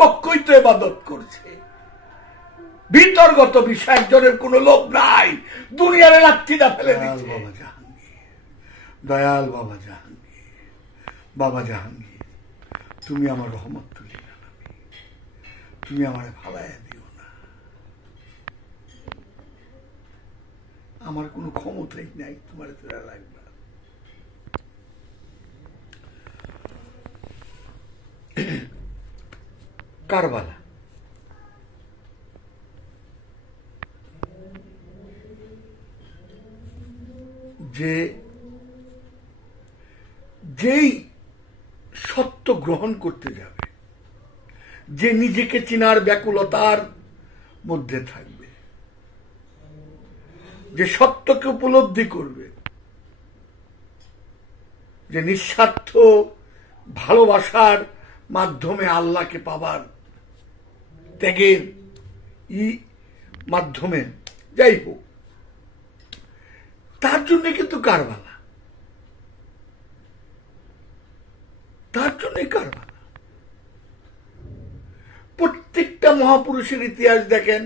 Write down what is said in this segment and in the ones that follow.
পক্ষই তো ইবাদত করছে। ভিতরগত বিষয়ের জনের কোন লোভ নাই, দুনিয়ার লাঠিটা ফেলে দিচ্ছে। বাবা জাহাঙ্গীর, দয়াল বাবা জাহাঙ্গীর, বাবা জাহাঙ্গীর, তুমি আমার রহমত তুলি না, তুমি আমার ফালাইয়া দিও না। আমার কোনো ক্ষমতাই নাই তোমার ফেরা লাগবে। কারবালা যেই সত্য গ্রহণ করতে যাবে, যে নিজেকে চিনার ব্যাকুলতার মধ্যে থাকবে, যে সত্যকে উপলব্ধি করবে, যে নিঃস্বার্থ ভালোবাসার মাধ্যমে আল্লাহকে পাবার ত্যাগের মাধ্যমে যাই হোক, তার জন্য কিন্তু কারবালা, তার জন্যই কারবালা। প্রত্যেকটা মহাপুরুষের ইতিহাস দেখেন,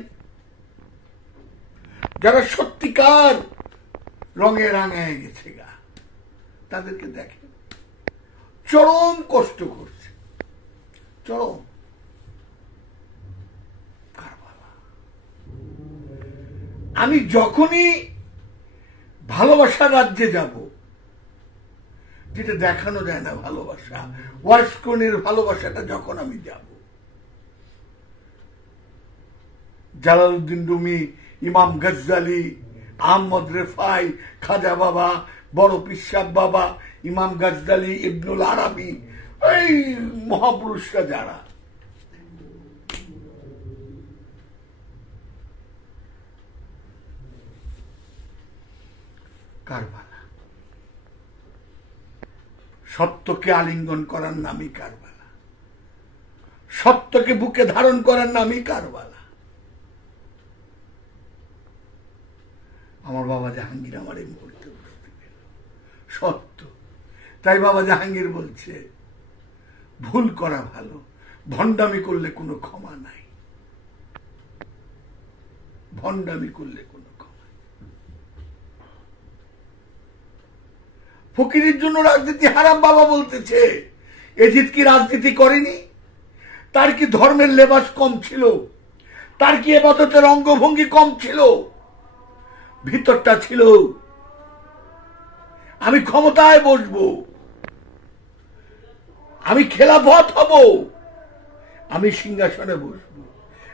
যারা সত্যিকার রঙে রাঙায় গেছে গা, তাদেরকে দেখেন চরম কষ্ট করছে, চরম কারবালা। আমি যখনই ভালোবাসার রাজ্যে যাব, যেটা দেখানো যায় না ভালোবাসা, ওয়াসকনের ভালোবাসাটা যখন আমি যাব, জালালউদ্দিন রুমি, ইমাম গজ্জালি, আহমদ রেফাই, খাজা বাবা, বড় পিসাব বাবা, ইমাম গজ্জালি, ইবনুল আরাবি, এই মহাপুরুষরা যারা, কারবালা, সত্যকে আলিঙ্গন করার নামই কারবালা, সত্যকে বুকে ধারণ করার নামই কারবালা। আমার বাবা জাহাঙ্গীর আমার এই মুহূর্তে বুঝতে গেল সত্য। তাই বাবা জাহাঙ্গীর বলছে, ভুল করা ভালো, ভণ্ডামি করলে কোনো ক্ষমা নাই, ভণ্ডামি করলে কোনো ক্ষমা। ফকিরের জন্য রাজনীতি হারাম বাবা বলতেছে। এজিদ কি রাজনীতি করেনি? তার কি ধর্মের লেবাস কম ছিল? তার কি ইবাদতের অঙ্গভঙ্গি কম ছিল? ভিতরটা ছিল, আমি ক্ষমতায় বসবো, আমি খেলাফত হব, আমি সিংহাসনে বসবো,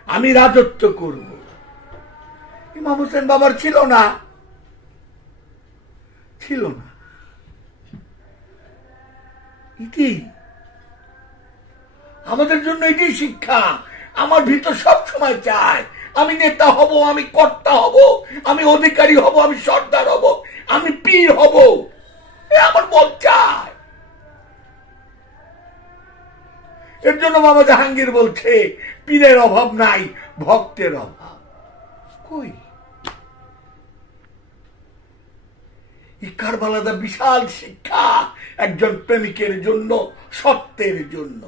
আমি রাজত্ব করব। ইমাম হোসেন বাবার ছিল না, ছিল না। এটাই আমাদের জন্য, এটাই শিক্ষা। আমার ভিতর সব সময় চায় আমি নেতা হব, আমি কর্তা হব, আমি অধিকারী হব, আমি সর্দার হব, আমি পীর হব, আমার মন চায়। এর জন্য বাবা জাহাঙ্গীর বলছে, পীরের অভাব নাই, ভক্তের অভাব। কই এই কারবালাটা বিশাল শিক্ষা একজন প্রেমিকের জন্য, সত্যের জন্য।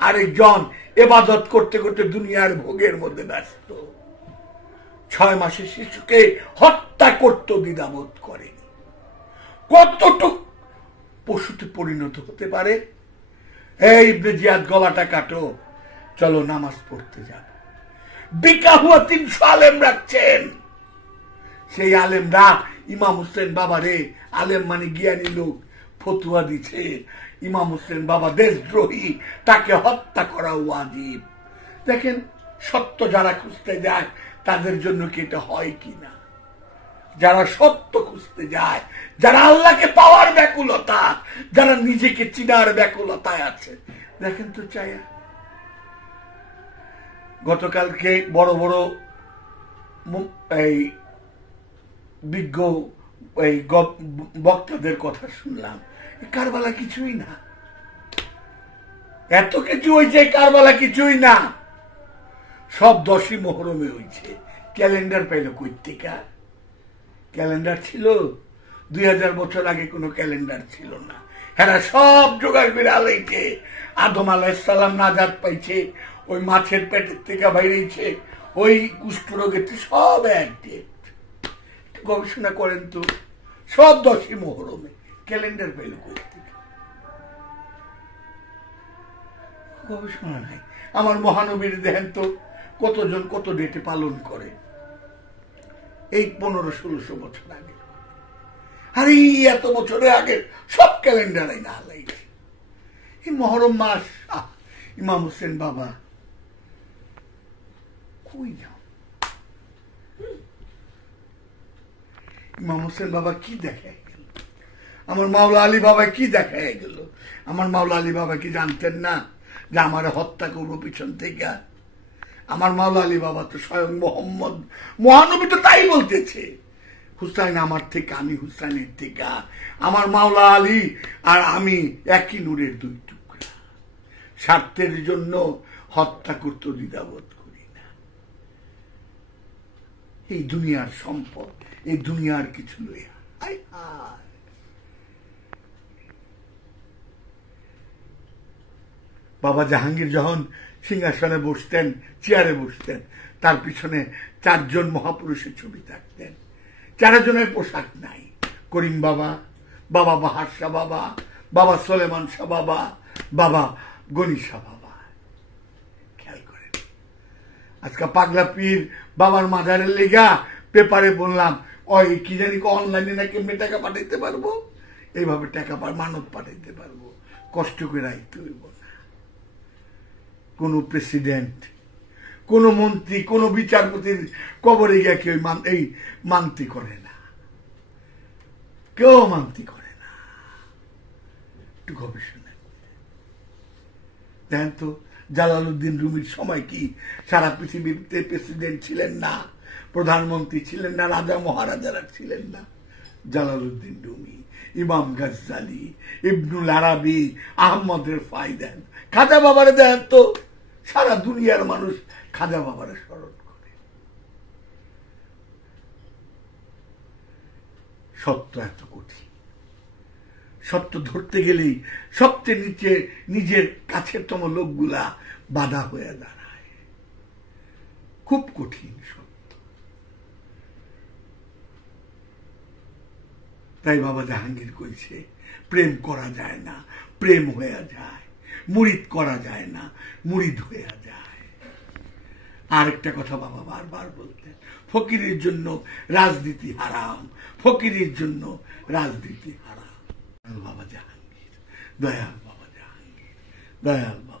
আরেকজন ইবাদত করতে করতে দুনিয়ার ভোগের মধ্যে ব্যস্ত, 6 মাসের শিশুকে হত্যা করতে দ্বিধাবোধ করে। কতটুক পশুতে পরিণত হতে পারে? এই ইবনে জিয়াদ, গলাটা কাটো, চলো নামাজ পড়তে যাব। বিকা হুয়া 300 আলেম রাখছেন। সেই আলেমরা ইমাম হোসেন বাবারে, আলেম মানে জ্ঞানী লোক, ফতুয়া দিচ্ছে ইমাম হোসেন বাবা দেশদ্রোহী, তাকে হত্যা করা ওয়াজিব। দেখেন সত্য যারা খুঁজতে যায় তাদের জন্য কি এটা হয় কিনা? যারা সত্য খুঁজতে যায়, যারা আল্লাহকে পাওয়ার ব্যাকুলতা, যারা নিজেকে চিনার ব্যাকুলতায় আছে, দেখেন তো চাইয়া। গতকালকে বড় বড় এই বিজ্ঞ এই বক্তাদের কথা শুনলাম, কারবালা কিছুই না, এত কিছু হয়েছে, কারবালা কিছুই না, সব 10ই মুহররমে হয়েছে। ক্যালেন্ডার পাইল কই থেকে? ক্যালেন্ডার ছিল 2000 বছর আগে, কোনো ক্যালেন্ডার ছিল না। হেরা সব জোগাড় করে আলাইছে। আদম আলাইসাল্লাম নাজাত পাইছে, ওই মাছের পেটের থেকে বাইরেছে, ওই কুষ্ঠরোগের সব এক ডেট। গবেষণা করেন তো, সব 10ই মুহরমে। ক্যালেন্ডার পেল করতে গবেষণা নাই। আমার মহানবীর দেখেন তো কতজন কত ডেটে পালন করে, এই 1500-1600 বছর আগে। আর এই এত বছরের আগে সব ক্যালেন্ডারে না হালাইছে। এই মহরম মাস, ইমাম হোসেন বাবা কই যাও? ইমাম হোসেন বাবা কি দেখায় গেল? আমার মাওলা আলী বাবা কি দেখায় গেল? আমার মাওলা আলী বাবা কি জানতেন না যে আমার হত্যা করবো পিছন থেকে? আমার মাওলা আলী বাবা তো স্বয়ং মোহাম্মদ, মহানবী তো তাই বলতেছে, হুসাইন আমার থেকে, আমি হুসাইনের থেকে। আমার মাওলা আলী আর আমি একই নূরের 2 টুকরা। স্বার্থের জন্য হত্যা করতে দ্বিধাবোধ করি না। এই দুনিয়ার সম্পদ, এই দুনিয়ার কিছু লইয়া বাবা জাহাঙ্গীর যখন সিংহাসনে বসতেন, চেয়ারে বসতেন, তার পিছনে 4 জন মহাপুরুষের ছবি থাকতেন। 4 জনের পোশাক নাই। করিম বাবা, বাবা বাহার শাহ বাবা, বাবা সোলেমান শাহ বাবা, বাবা গনি শাহ বাবা। খেয়াল করেন, আজকে পাগলা পীর বাবার মাজারের লেগা পেপারে বললাম, ওই কি জানি অনলাইনে নাকি এমনি টাকা পাঠাইতে পারবো, এইভাবে টাকা মানত পাঠাইতে পারবো, কষ্ট করে রাখতে হইব না। কোন প্রেসিডেন্ট, কোন মন্ত্রী, কোন বিচারপতির কবরে গিয়া কেউ এই মানতি করে না, কেউ মানতি করে না। একটু গবেষণা দেখেন তো, জালালউদ্দিন রুমির সময় কি সারা পৃথিবীতে প্রেসিডেন্ট ছিলেন না, প্রধানমন্ত্রী ছিলেন না, রাজা মহারাজারা ছিলেন না? জালালউদ্দিন রুমি, ইমাম গাজ্জালি, ইবনুল আরাবি, আহমদ রেফাই দেন, খাজা বাবারে দেন তো, সারা দুনিয়ার মানুষ খাজা বাবারে স্মরণ করে। সত্য এত কঠিন, সত্য ধরতে গেলেই সবচেয়ে নিচে নিজের কাছেরতম লোকগুলা বাধা হয়ে দাঁড়ায়। খুব কঠিন সত্য। তাই বাবা জাহাঙ্গীর কইছে, প্রেম করা যায় না, প্রেম হয়ে যায়। মুরিদ করা যায় না, মুরিদ হয়ে যায়। আরেকটা কথা বাবা বারবার বলতেন, ফকিরের জন্য রাজনীতি হারাম, ফকিরের জন্য রাজনীতি হারাম। বাবা জাহাঙ্গীর, দয়াল বাবা জাহাঙ্গীর, দয়াল বাবা।